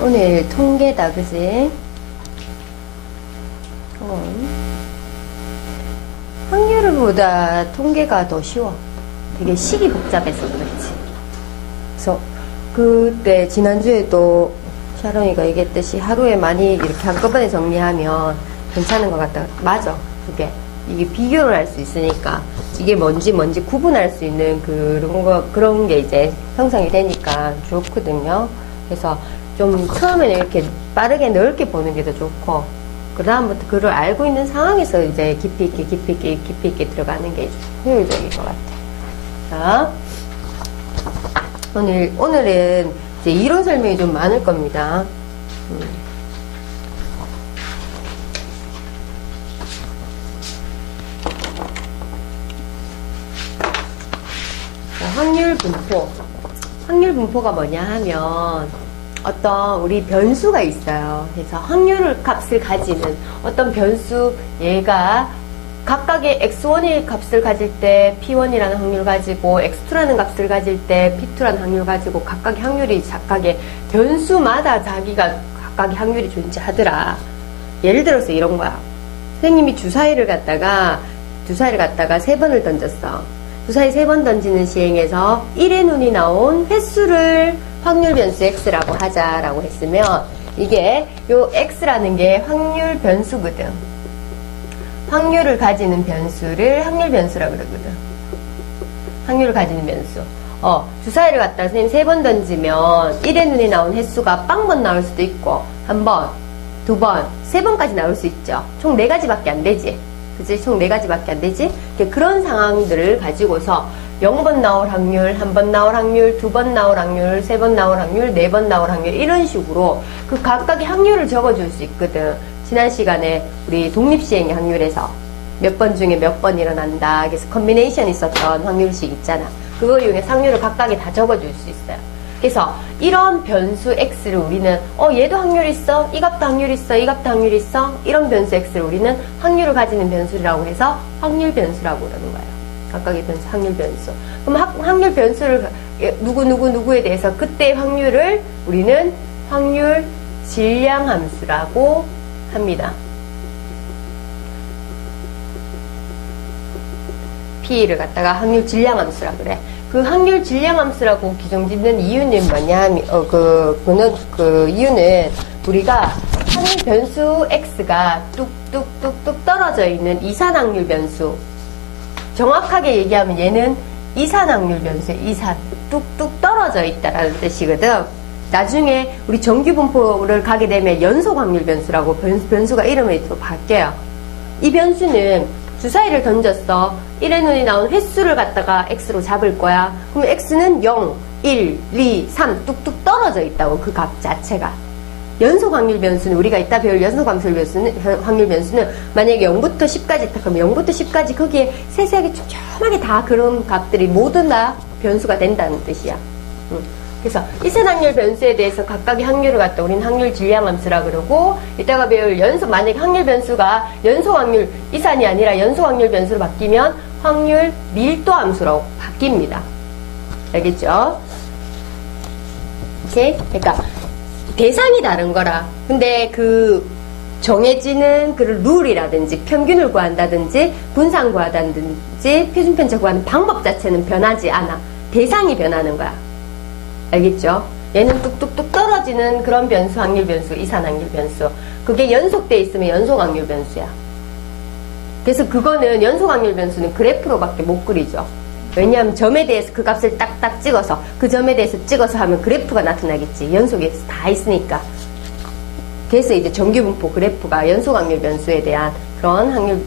오늘 통계다, 그지? 확률보다 통계가 더 쉬워. 되게 식이 복잡해서 그렇지. 그래서 그때 지난주에도 샤론이가 얘기했듯이 하루에 많이 이렇게 한꺼번에 정리하면 괜찮은 것 같다. 맞아. 그게 이게 비교를 할 수 있으니까 이게 뭔지 구분할 수 있는 그런 게 이제 형성이 되니까 좋거든요. 그래서 좀 처음에는 이렇게 빠르게 넓게 보는 게 더 좋고, 그 다음부터 그걸 알고 있는 상황에서 이제 깊이 있게 들어가는 게 효율적인 것 같아요. 자, 오늘은 이제 이론 설명이 좀 많을 겁니다. 확률 분포가 뭐냐 하면 어떤 우리 변수가 있어요. 그래서 확률 값을 가지는 어떤 변수, 얘가 각각의 x1의 값을 가질 때 p1이라는 확률 가지고 x2라는 값을 가질 때 p2라는 확률 가지고 각각의 확률이 각각의 변수마다 자기가 각각의 확률이 존재하더라. 예를 들어서 이런 거야. 선생님이 주사위를 갖다가 3번을 던졌어. 주사위 3번 던지는 시행에서 1의 눈이 나온 횟수를 확률 변수 x라고 하자라고 했으면, 이게 요 x라는 게 확률 변수거든. 확률을 가지는 변수를 확률 변수라고 그러거든. 확률을 가지는 변수. 주사위를 갖다 선생님 3번 던지면 1의 눈이 나온 횟수가 빵번 나올 수도 있고, 1번, 2번, 3번까지 나올 수 있죠. 총 4가지밖에 안 되지. 그치? 총 4가지밖에 안 되지? 그런 상황들을 가지고서 0번 나올 확률, 1번 나올 확률, 2번 나올 확률, 3번 나올 확률, 4번 나올 확률, 이런 식으로 그 각각의 확률을 적어줄 수 있거든. 지난 시간에 우리 독립시행의 확률에서 몇 번 중에 몇 번 일어난다. 그래서 컨비네이션 있었던 확률식 있잖아. 그걸 이용해서 확률을 각각에 다 적어줄 수 있어요. 그래서 이런 변수 x를 우리는 얘도 확률 있어, 이 값도 확률 있어, 이 값도 확률 있어, 이런 변수 x를 우리는 확률을 가지는 변수라고 해서 확률 변수라고 그러는 거예요. 각각의 변수, 확률 변수. 그럼 확률 변수를 누구에 대해서 그때의 확률을 우리는 확률 질량 함수라고 합니다. P를 갖다가 확률 질량 함수라 그래. 그 확률 질량 함수라고 규정짓는 이유는 뭐냐 하면, 이유는 우리가 확률 변수 x가 뚝뚝뚝뚝 떨어져 있는 이산 확률 변수. 정확하게 얘기하면 얘는 이산 확률 변수에 이산 뚝뚝 떨어져 있다라는 뜻이거든. 나중에 우리 정규 분포를 가게 되면 연속 확률 변수라고 변수가 이름이 또 바뀌어요. 이 변수는 주사위를 던졌어. 1의 눈이 나온 횟수를 갖다가 x로 잡을 거야. 그럼 x는 0, 1, 2, 3 뚝뚝 떨어져 있다고, 그 값 자체가. 연속 확률 변수는 우리가 이따 배울 연속 확률 변수는 만약에 0부터 10까지 있다 그러면 0부터 10까지 거기에 세세하게 촘촘하게 다 그런 값들이 모두 다 변수가 된다는 뜻이야. 그래서 이산 확률 변수에 대해서 각각의 확률을 갖다 우리는 확률 질량 함수라 그러고, 이따가 배울 만약에 확률 변수가 연속 확률 이산이 아니라 연속 확률 변수로 바뀌면 확률 밀도 함수로 바뀝니다. 알겠죠? 오케이? 그러니까 대상이 다른 거라. 근데 그 정해지는 그 룰이라든지 평균을 구한다든지 분산 구한다든지 표준 편차 구하는 방법 자체는 변하지 않아. 대상이 변하는 거야. 알겠죠? 얘는 뚝뚝뚝 떨어지는 그런 변수, 확률 변수, 이산 확률 변수. 그게 연속돼 있으면 연속 확률 변수야. 그래서 그거는 연속 확률 변수는 그래프로밖에 못 그리죠. 왜냐하면 점에 대해서 그 값을 딱딱 찍어서 그 점에 대해서 찍어서 하면 그래프가 나타나겠지. 연속에서 다 있으니까. 그래서 이제 정규 분포 그래프가 연속 확률 변수에 대한 그런 확률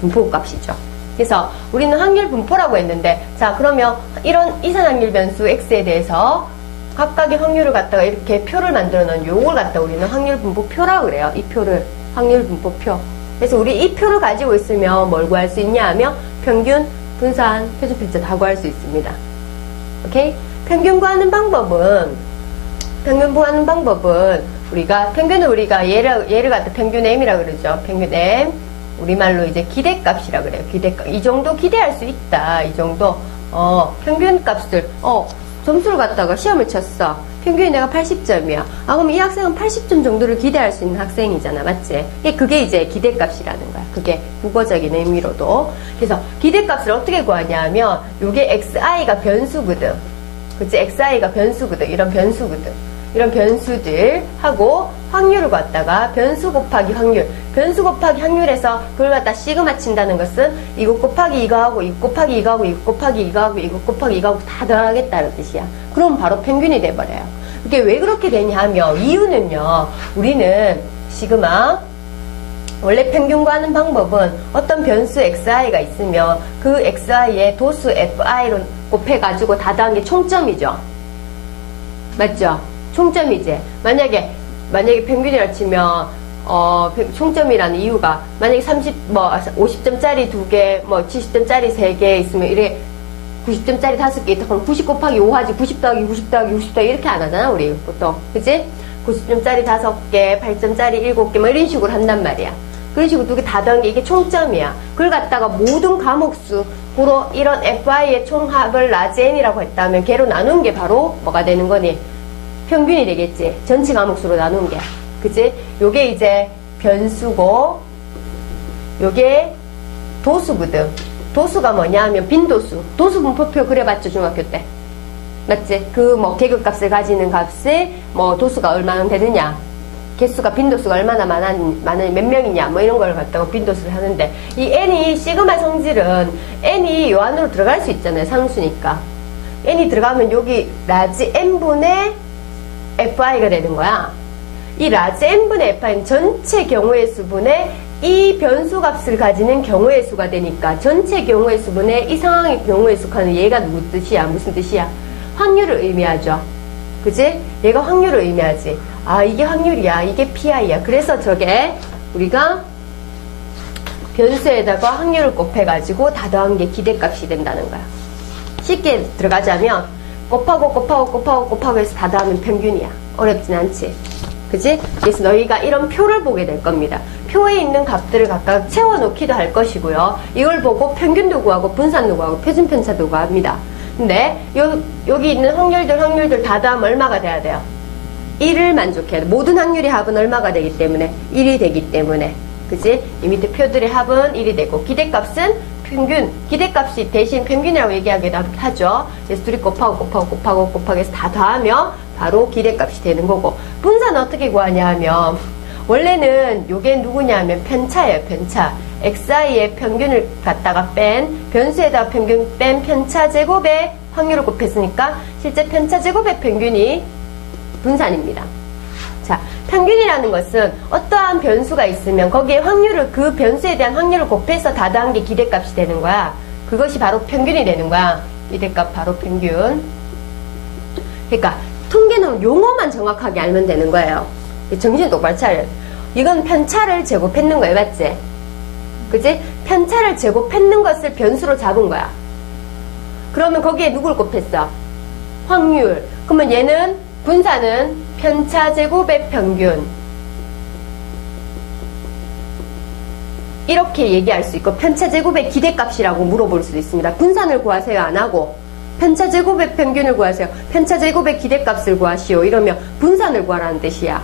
분포 값이죠. 그래서 우리는 확률 분포라고 했는데, 자, 그러면 이런 이산 확률 변수 x에 대해서 각각의 확률을 갖다가 이렇게 표를 만들어 놓은 요걸 갖다 우리는 확률 분포 표라고 그래요. 이 표를 확률 분포 표. 그래서 우리 이 표를 가지고 있으면 뭘 구할 수 있냐 하면 평균, 분산, 표준 편차 다 구할 수 있습니다. 오케이? 평균 구하는 방법은 평균은 우리가 얘를 갖다 평균 m이라고 그러죠. 평균 m. 우리말로 이제 기대값이라 그래요. 기대값. 이 정도 기대할 수 있다. 이 정도. 평균 값을, 점수를 갖다가 시험을 쳤어. 평균이 내가 80점이야. 아, 그럼 이 학생은 80점 정도를 기대할 수 있는 학생이잖아. 맞지? 그게 이제 기대값이라는 거야. 그게 국어적인 의미로도. 그래서 기대값을 어떻게 구하냐 하면, 요게xi가 변수거든. 그치? xi가 변수거든. 이런 변수거든. 이런 변수들하고 확률을 갖다가 변수 곱하기 확률. 변수 곱하기 확률에서 그걸 갖다 시그마 친다는 것은 이것 곱하기 이거하고 이것 곱하기 이거하고 이것 곱하기 이거하고 이것 곱하기 이거하고 다 더하겠다는 뜻이야. 그럼 바로 평균이 돼버려요. 그게 왜 그렇게 되냐 하면 이유는요. 우리는 시그마 원래 평균 구하는 방법은 어떤 변수xi가 있으면 그 xi의 도수 fi로 곱해가지고 다 더한 게 총점이죠. 맞죠? 총점이지. 만약에 평균이라 치면 총점이라는 이유가 만약에 50점짜리 2개, 70점짜리 3개 있으면 이래 90점짜리 5개 있다 그럼 90 곱하기 5 하지. 90 더하기 90 더하기 60 더하기 이렇게 안 하잖아 우리 보통. 그치? 90점짜리 5개, 8점짜리 7개 뭐 이런 식으로 한단 말이야. 그런 식으로 2개 다 더한 게 이게 총점이야. 그걸 갖다가 모든 과목수 고로 이런 FI의 총합을 라지 N이라고 했다면 걔로 나눈 게 바로 뭐가 되는 거니? 평균이 되겠지. 전체 과목수로 나눈 게. 그치? 요게 이제 변수고, 요게 도수거든. 도수가 뭐냐 하면 빈도수. 도수 분포표 그려봤죠, 중학교 때. 맞지? 계급값을 가지는 값에 도수가 얼마나 되느냐. 개수가, 빈도수가 얼마나 많으냐, 몇 명이냐, 이런 걸 갖다가 빈도수를 하는데, 이 n이, 시그마 성질은 n이 요 안으로 들어갈 수 있잖아요, 상수니까. n이 들어가면 여기 라지 n분의 fi가 되는 거야. 이 라지 n분의 fi는 전체 경우의 수분의 이 변수 값을 가지는 경우의 수가 되니까 전체 경우의 수분의 이 상황의 경우의 수하는 얘가 누구 뜻이야? 무슨 뜻이야? 확률을 의미하죠. 그지? 얘가 확률을 의미하지. 아, 이게 확률이야. 이게 PI야. 그래서 저게 우리가 변수에다가 확률을 곱해가지고 다 더한 게 기대값이 된다는 거야. 쉽게 들어가자면 곱하고 해서 다 더하면 평균이야. 어렵진 않지. 그치? 그래서 너희가 이런 표를 보게 될 겁니다. 표에 있는 값들을 각각 채워놓기도 할 것이고요. 이걸 보고 평균도 구하고 분산도 구하고 표준편차도 구합니다. 근데 여기 있는 확률들 다 더하면 얼마가 돼야 돼요? 1을 만족해야 돼. 모든 확률의 합은 얼마가 되기 때문에? 1이 되기 때문에. 그치? 이 밑에 표들의 합은 1이 되고 기대값은 평균, 기대값이 대신 평균이라고 얘기하기도 하죠. 그래서 둘이 곱하고 해서 다 더하면 바로 기대값이 되는 거고. 분산은 어떻게 구하냐 하면 원래는 요게 누구냐 하면 편차예요. 편차. xi의 평균을 갖다가 뺀 변수에다가 평균 뺀 편차 제곱에 확률을 곱했으니까 실제 편차 제곱의 평균이 분산입니다. 자, 평균이라는 것은 어떠한 변수가 있으면 거기에 확률을, 그 변수에 대한 확률을 곱해서 다 더한 게 기대값이 되는 거야. 그것이 바로 평균이 되는 거야. 기대값 바로 평균. 그러니까 통계는 용어만 정확하게 알면 되는 거예요. 정신 똑바로 차려. 이건 편차를 제곱했는 거예요. 맞지? 그치? 편차를 제곱했는 것을 변수로 잡은 거야. 그러면 거기에 누구를 곱했어? 확률. 그러면 얘는 분산은 편차 제곱의 평균. 이렇게 얘기할 수 있고 편차 제곱의 기대값이라고 물어볼 수도 있습니다. 분산을 구하세요 안 하고 편차 제곱의 평균을 구하세요. 편차 제곱의 기대값을 구하시오. 이러면 분산을 구하라는 뜻이야.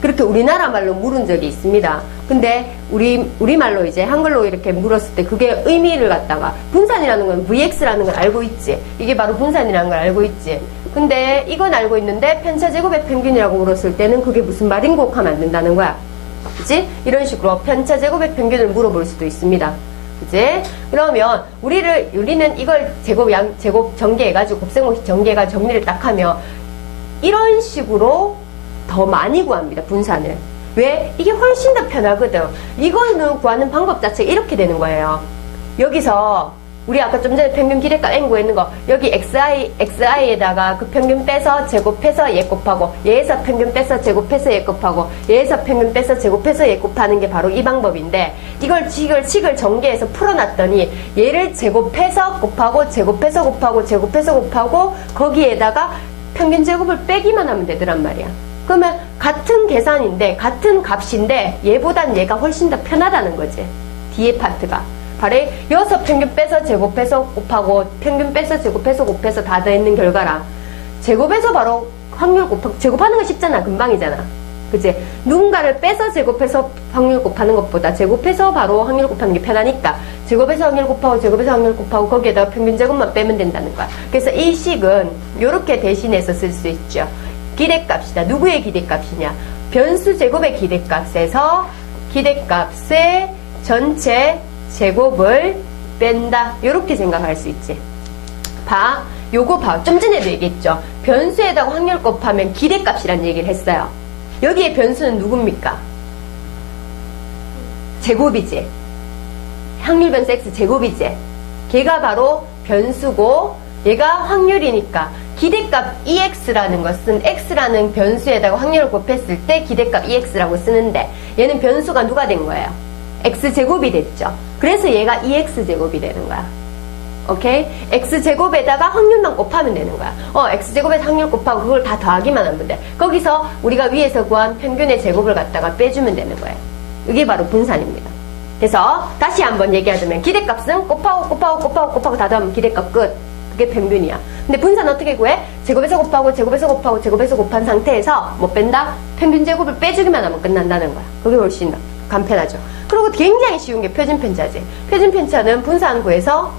그렇게 우리나라 말로 물은 적이 있습니다. 근데 우리말로 이제 한글로 이렇게 물었을 때 그게 의미를 갖다가 분산이라는 건 VX라는 걸 알고 있지. 이게 바로 분산이라는 걸 알고 있지. 근데 이건 알고 있는데 편차 제곱의 평균이라고 물었을 때는 그게 무슨 말인고 하면 안 된다는 거야. 그치? 이런 식으로 편차 제곱의 평균을 물어볼 수도 있습니다. 그치? 그러면 우리는 이걸 제곱 전개해가지고 곱셈공식 전개해가지고 정리를 딱 하면 이런 식으로 더 많이 구합니다. 분산을. 왜? 이게 훨씬 더 편하거든. 이거는 구하는 방법 자체가 이렇게 되는 거예요. 여기서 우리 아까 좀 전에 평균 기대값 n 구했는 거 여기 xi에다가 그 평균 빼서 제곱해서 얘 곱하고 얘에서 평균 빼서 제곱해서 얘 곱하고 얘에서 평균 빼서 제곱해서 얘 곱하는 게 바로 이 방법인데 이걸 식을 전개해서 풀어놨더니 얘를 제곱해서 곱하고 제곱해서 곱하고 제곱해서 곱하고 거기에다가 평균 제곱을 빼기만 하면 되더란 말이야. 그러면 같은 계산인데 같은 값인데 얘보단 얘가 훨씬 더 편하다는 거지. 뒤에 파트가. 8에 6 평균 빼서 제곱해서 곱하고 평균 빼서 제곱해서 곱해서 다 더했는 결과라. 제곱해서 바로 확률 곱하고 제곱하는 거 쉽잖아. 금방이잖아. 그치? 누군가를 빼서 제곱해서 확률 곱하는 것보다 제곱해서 바로 확률 곱하는 게 편하니까 제곱해서 확률 곱하고 제곱해서 확률 곱하고 거기에다가 평균 제곱만 빼면 된다는 거야. 그래서 이 식은 이렇게 대신해서 쓸 수 있죠. 기대값이다. 누구의 기대값이냐? 변수 제곱의 기대값에서 기대값의 전체 제곱을 뺀다. 이렇게 생각할 수 있지. 봐. 요거 봐. 좀 전에도 얘기했죠. 변수에다가 확률 곱하면 기대값이란 얘기를 했어요. 여기에 변수는 누굽니까? 제곱이지. 확률 변수 x 제곱이지. 걔가 바로 변수고 얘가 확률이니까 기대값 ex라는 것은 x라는 변수에다가 확률을 곱했을 때 기대값 ex라고 쓰는데 얘는 변수가 누가 된 거예요? x제곱이 됐죠. 그래서 얘가 ex제곱이 되는 거야. 오케이? x제곱에다가 확률만 곱하면 되는 거야. x제곱에서 확률 곱하고 그걸 다 더하기만 하면 돼. 거기서 우리가 위에서 구한 평균의 제곱을 갖다가 빼주면 되는 거예요. 이게 바로 분산입니다. 그래서 다시 한번 얘기하자면 기대값은 곱하고 다 더하면 기대값 끝. 그게 평균이야. 근데 분산은 어떻게 구해? 제곱에서 곱하고 제곱에서 곱하고 제곱에서 곱한 상태에서 뭐 뺀다? 평균 제곱을 빼주기만 하면 끝난다는 거야. 그게 훨씬 간편하죠. 그리고 굉장히 쉬운 게 표준 편차지. 표준 편차는 분산 구해서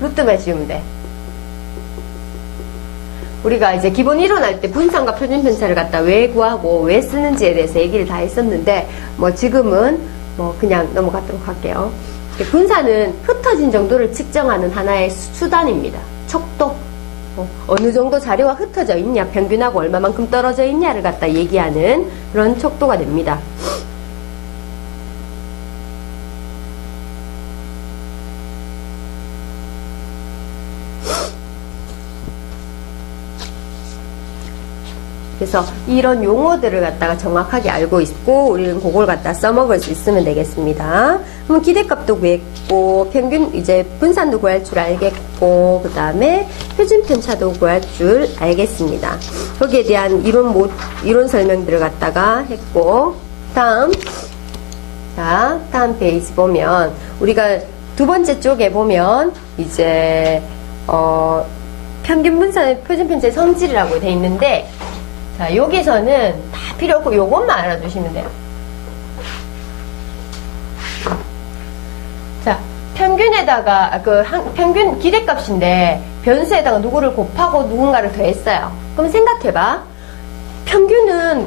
루트만 지우면 돼. 우리가 이제 기본 이론 할 때 분산과 표준 편차를 갖다 왜 구하고 왜 쓰는지에 대해서 얘기를 다 했었는데 뭐 지금은 뭐 그냥 넘어가도록 할게요. 분산은 흩어진 정도를 측정하는 하나의 수단입니다. 척도. 어느 정도 자료가 흩어져 있냐, 평균하고 얼마만큼 떨어져 있냐를 갖다 얘기하는 그런 척도가 됩니다. 그래서 이런 용어들을 갖다가 정확하게 알고 있고 우리는 그걸 갖다 써먹을 수 있으면 되겠습니다. 그럼 기대값도 구했고 평균 이제 분산도 구할 줄 알겠고 그 다음에 표준 편차도 구할 줄 알겠습니다. 거기에 대한 이론 설명들을 갖다가 했고 다음 페이지 보면 우리가 두 번째 쪽에 보면 이제 평균 분산의 표준 편차의 성질이라고 돼 있는데 자, 여기서는 다 필요 없고 요것만 알아두시면 돼요. 자, 평균에다가 평균 기대값인데 변수에다가 누구를 곱하고 누군가를 더했어요. 그럼 생각해봐. 평균은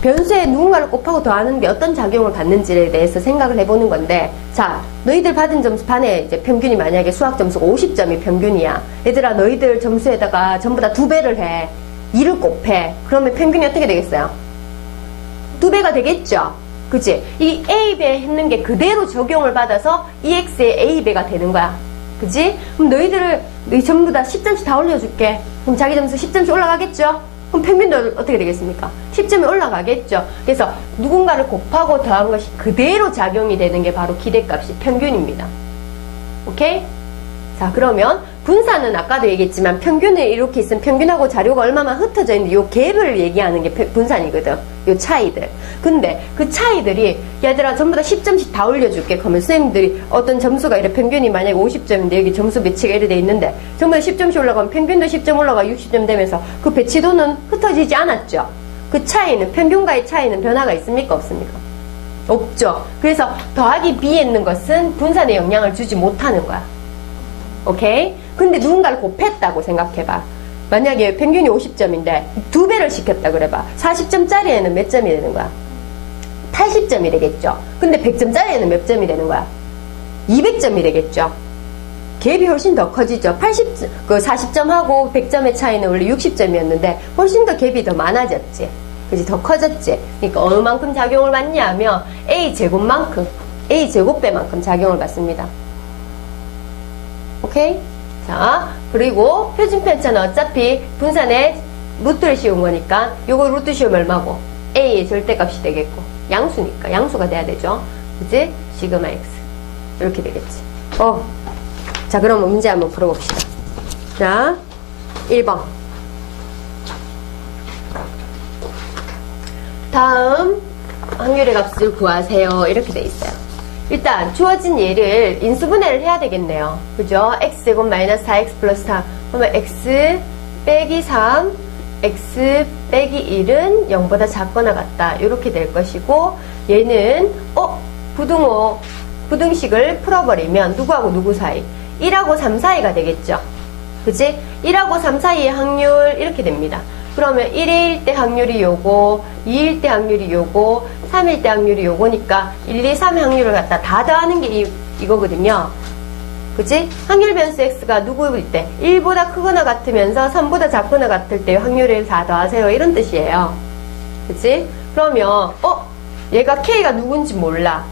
변수에 누군가를 곱하고 더하는 게 어떤 작용을 받는지에 대해서 생각을 해보는 건데 자, 너희들 받은 점수 반에 이제 평균이 만약에 수학 점수가 50점이 평균이야. 얘들아 너희들 점수에다가 전부 다 2배를 해. 2를 곱해. 그러면 평균이 어떻게 되겠어요? 2배가 되겠죠? 그치? 이 A배 했는 게 그대로 적용을 받아서 EX의 A배가 되는 거야. 그치? 그럼 너희 전부 다 10점씩 다 올려줄게. 그럼 자기 점수 10점씩 올라가겠죠? 그럼 평균도 어떻게 되겠습니까? 10점이 올라가겠죠? 그래서 누군가를 곱하고 더한 것이 그대로 작용이 되는 게 바로 기대값이 평균입니다. 오케이? 자, 그러면 분산은 아까도 얘기했지만 평균을 이렇게 있으면 평균하고 자료가 얼마만 흩어져 있는데 요 갭을 얘기하는 게 분산이거든. 요 차이들. 근데 그 차이들이 얘들아 전부 다 10점씩 다 올려줄게. 그러면 선생님들이 어떤 점수가 이래 평균이 만약에 50점인데 여기 점수 배치가 이래 돼 있는데 전부 다 10점씩 올라가면 평균도 10점 올라가 60점 되면서 그 배치도는 흩어지지 않았죠. 그 차이는 평균과의 차이는 변화가 있습니까? 없습니까? 없죠. 그래서 더하기 B에 있는 것은 분산에 영향을 주지 못하는 거야. 오케이? 근데 누군가를 곱했다고 생각해봐. 만약에 평균이 50점인데 2배를 시켰다 그래봐. 40점짜리에는 몇 점이 되는 거야? 80점이 되겠죠. 근데 100점짜리에는 몇 점이 되는 거야? 200점이 되겠죠. 갭이 훨씬 더 커지죠. 40점하고 100점의 차이는 원래 60점이었는데 훨씬 더 갭이 더 많아졌지. 그치? 더 커졌지. 그러니까 얼마만큼 작용을 받냐 하면 A제곱만큼, A제곱배만큼 작용을 받습니다. 오케이? 자, 그리고 표준 편차는 어차피 분산에 루트를 씌운 거니까 요거 루트 씌우면 얼마고? A의 절대값이 되겠고 양수니까 양수가 돼야 되죠. 그치? 시그마 X 이렇게 되겠지. 자, 그럼 문제 한번 풀어봅시다. 자, 1번 다음 확률의 값을 구하세요. 이렇게 돼 있어요. 일단 주어진 얘를 인수분해를 해야 되겠네요. 그죠? x제곱 마이너스 4x 플러스 3. 그러면 x 빼기 3, x 빼기 1은 0보다 작거나 같다. 이렇게 될 것이고, 얘는 부등식을 풀어버리면 누구하고 누구 사이? 1하고 3 사이가 되겠죠. 그치? 1하고 3 사이의 확률 이렇게 됩니다. 그러면 1일 때 확률이 요거, 2일 때 확률이 요거, 3일 때 확률이 요거니까 1, 2, 3 확률을 갖다 다 더하는 게 이거거든요. 그치? 확률 변수 x가 누구일 때 1보다 크거나 같으면서 3보다 작거나 같을 때 확률을 다 더하세요. 이런 뜻이에요. 그치? 그러면 얘가 k가 누군지 몰라.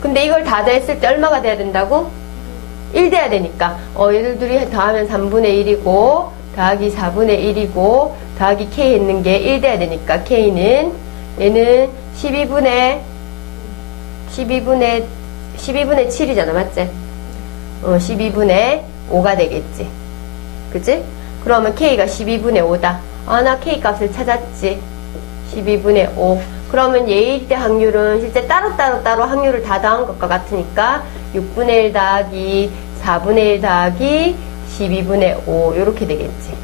근데 이걸 다 더했을 때 얼마가 돼야 된다고? 1 돼야 되니까 얘들 둘이 더하면 3분의 1이고 더하기 4분의 1이고 더하기 k 했는 게 1 돼야 되니까 k는 얘는 12분의 7이잖아. 맞지? 12분의 5가 되겠지. 그치? 그러면 k가 12분의 5다. 나 k 값을 찾았지. 12분의 5. 그러면 얘일 때 확률은 실제 따로 확률을 다 더한 것과 같으니까 6분의 1 더하기 4분의 1 더하기 12분의 5 이렇게 되겠지.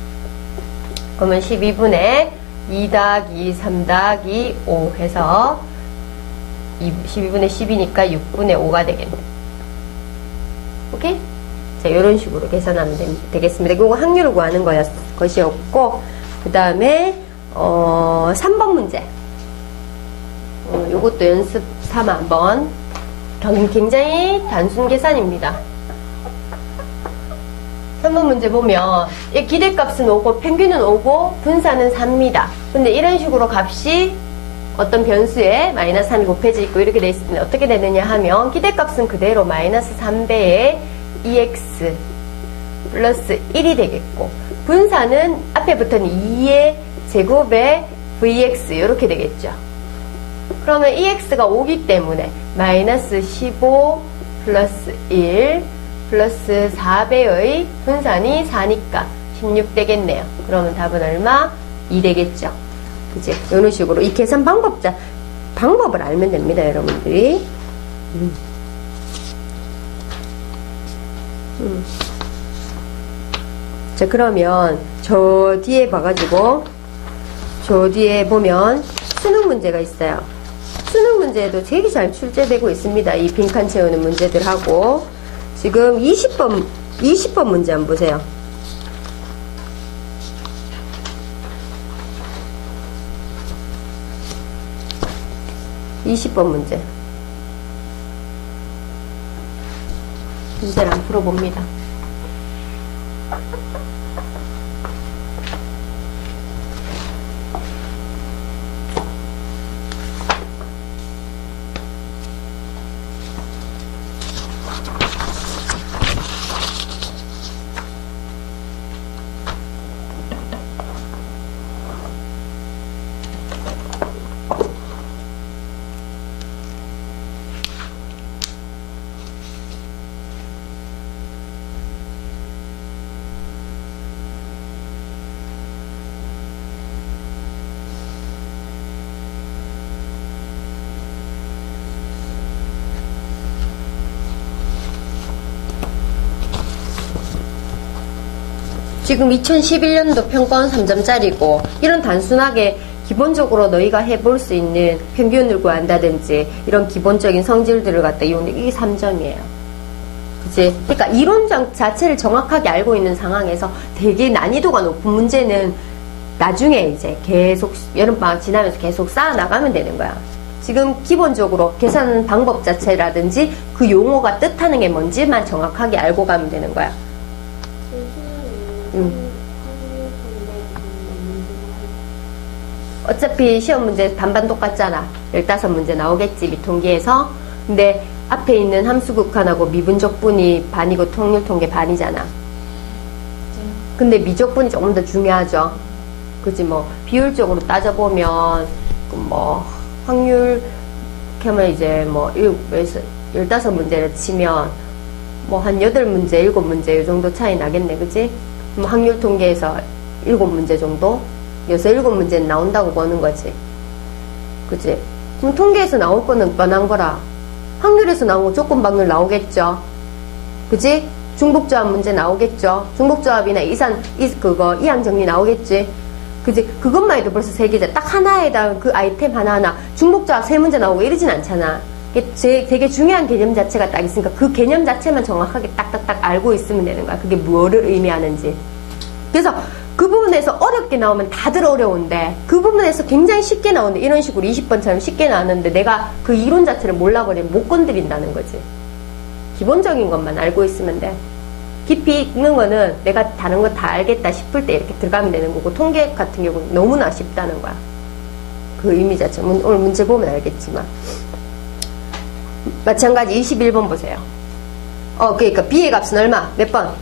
그러면 12분의 2 더하기 3 더하기 5 해서 12분의 10이니까 6분의 5가 되겠네. 오케이? 자, 이런 식으로 계산하면 되겠습니다. 이거 확률을 구하는 것이었고, 그 다음에 3번 문제. 요것도 연습 삼아 한번. 굉장히 단순 계산입니다. 3번 문제 보면 이 기대값은 5고 평균은 5고 분산은 4입니다. 근데 이런 식으로 값이 어떤 변수에 마이너스 3이 곱해져 있고 이렇게 돼 있으면 어떻게 되느냐 하면 기대값은 그대로 마이너스 3배의 2x 플러스 1이 되겠고 분산은 앞에 붙은 2의 제곱의 vx 이렇게 되겠죠. 그러면 2x가 5기 때문에 마이너스 15 플러스 1 플러스 4배의 분산이 4니까 16 되겠네요. 그러면 답은 얼마? 2 되겠죠. 그치? 이런 식으로 이 계산 방법을 알면 됩니다, 여러분들이. 자, 그러면 저 뒤에 봐가지고 저 뒤에 보면 수능 문제가 있어요. 수능 문제도 되게 잘 출제되고 있습니다. 이 빈칸 채우는 문제들하고. 지금 20번 문제 한번 보세요. 20번 문제. 문제를 한번 풀어봅니다. 지금 2011년도 평가원 3점짜리고 이런 단순하게 기본적으로 너희가 해볼 수 있는 평균을 구한다든지 이런 기본적인 성질들을 갖다 이용해 이게 3점이에요. 그치? 그러니까 이론 자체를 정확하게 알고 있는 상황에서 되게 난이도가 높은 문제는 나중에 이제 계속 여름방학 지나면서 계속 쌓아나가면 되는 거야. 지금 기본적으로 계산 방법 자체라든지 그 용어가 뜻하는 게 뭔지만 정확하게 알고 가면 되는 거야. 어차피 시험 문제 반반 똑같잖아. 15문제 나오겠지, 미통계에서. 근데 앞에 있는 함수극한하고 미분적분이 반이고 통률통계 반이잖아. 근데 미적분이 조금 더 중요하죠. 그치, 뭐, 비율적으로 따져보면, 확률, 이렇게 하면 이제 뭐, 15문제를 치면, 뭐, 한 8문제, 7문제, 이 정도 차이 나겠네, 그치? 확률 통계에서 7문제 정도? 6, 7문제는 나온다고 보는 거지. 그치? 그럼 통계에서 나올 거는 뻔한 거라. 확률에서 나온 거 조건 방률 나오겠죠. 그지? 중복조합 문제 나오겠죠. 중복조합이나 이항 정리 나오겠지. 그지? 그것만 해도 벌써 3개잖아. 딱 하나에다 그 아이템 하나하나 중복조합 3문제 나오고 이러진 않잖아. 되게 중요한 개념 자체가 딱 있으니까 그 개념 자체만 정확하게 딱딱딱 알고 있으면 되는 거야. 그게 뭐를 의미하는지. 그래서 그 부분에서 어렵게 나오면 다들 어려운데 그 부분에서 굉장히 쉽게 나오는데 이런 식으로 20번처럼 쉽게 나왔는데 내가 그 이론 자체를 몰라버리면 못 건드린다는 거지. 기본적인 것만 알고 있으면 돼. 깊이 있는 거는 내가 다른 거 다 알겠다 싶을 때 이렇게 들어가면 되는 거고 통계 같은 경우는 너무나 쉽다는 거야. 그 의미 자체. 오늘 문제 보면 알겠지만. 마찬가지 21번 보세요. 그러니까 B의 값은 얼마? 몇 번?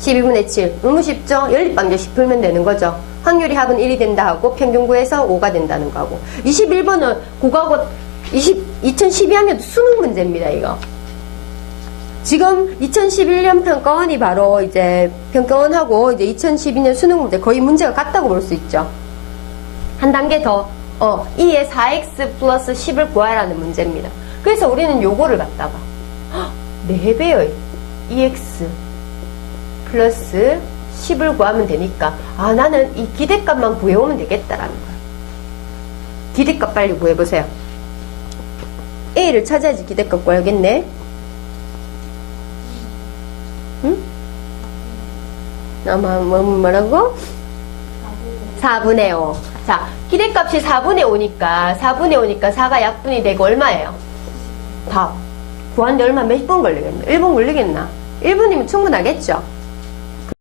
12분의 7. 너무 쉽죠? 연립방정식 풀면 되는 거죠. 확률이 합은 1이 된다 하고 평균 구해서 5가 된다는 거고. 21번은 국어고 2012학년 수능 문제입니다, 이거. 지금 2011년 평가원이 바로 이제 평가원하고 이제 2012년 수능 문제 거의 문제가 같다고 볼 수 있죠. 한 단계 더, 2의 4x 플러스 10을 구하라는 문제입니다. 그래서 우리는 요거를 갖다가 4배의 2x 플러스 10을 구하면 되니까 나는 이 기대값만 구해오면 되겠다라는 거야. 기대값 빨리 구해보세요. A를 찾아야지 기대값 구하겠네. 응? 뭐라고? 4분의 5. 자, 기대값이 4분의 5니까 4가 약분이 되고 얼마예요? 답. 구하는데 몇 분 걸리겠나? 1분 걸리겠나? 1분이면 충분하겠죠?